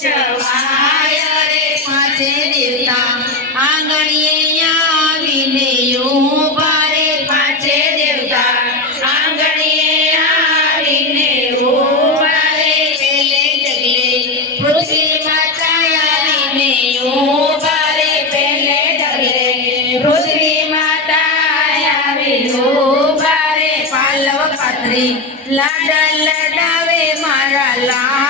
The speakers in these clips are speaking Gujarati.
ઉજવાય રે પાંચે દેવતા. આંગણીએ આવીને ઊભા પાંચે દેવતા. આંગણીએ આવીને ઊભા રે પૃથ્વી માતા આવીને ઊભા રે પેલે પૃથ્વી માતા આવીને ઊભા પાલવ પાથરી. લાડ લડાવે મારા પાલવ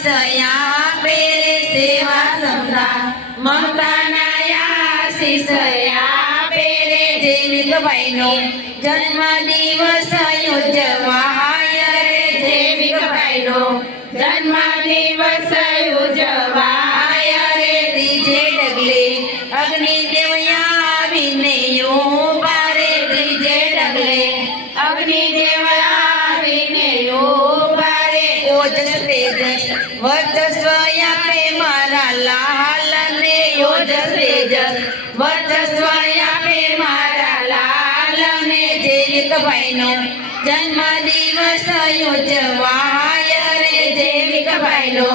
નયા શિષયા પેરે સેવા સમતા મમતા નયા શિષયા પેરે જેવિક ભાઈનો જન્મ દિવસ ઉજવાય રે જેવિક ભાઈનો જન્મ દિવસ ઉજવાય રે ઓજસ તેજસ વર્ચસ્વ પે મારા લાલ ને ઓજસ તેજસ. વર્ચસ્વ પે મારા લાલ ને જેવિક ભાઈનો જન્મ દિવસ યોજવાય રે. જેવિક ભાઈનો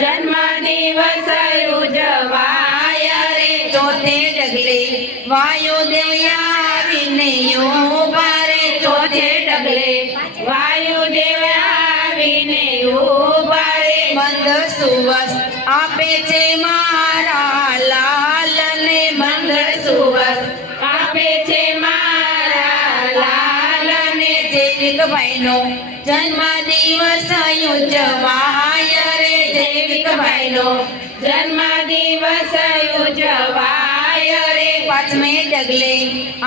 જન્મ દિવસ યોજવાય રે. ચોથે ડગલે વાયુદેવ આવીને ઊભા આવીને ઊભા રે મંદ સુવસ આપે છે મારા લાલ ને મંદ સુવસ. આપે છે મારા લાલ ને જૈવિક ભાઈનો જન્મ દિવસ ઉજવાય રે જૈવિક ભાઈનો જન્મ દિવસ ઉજવાય રે. પાંચમે ડગલે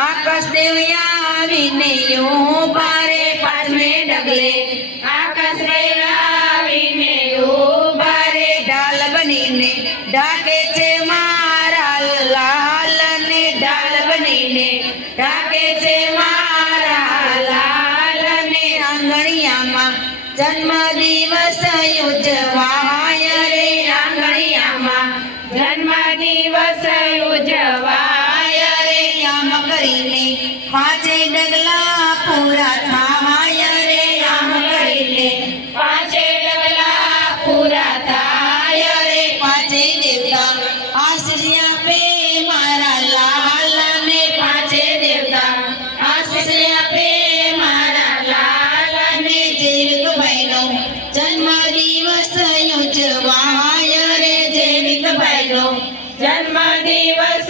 આકાશ દેવ આવીને ઊભા રે, પાંચમે ડગલે બનીને છે મારા લાલ ને ઢાલ બનીને ઢાકે છે મારા લાલ ને આંગણિયામાં જન્મ દિવસ ઉજવાય લાલ ને જૈવિક ભાઈનો જન્મ દિવસ યોજવાય રે જૈવિક ભાઈનો જન્મ દિવસ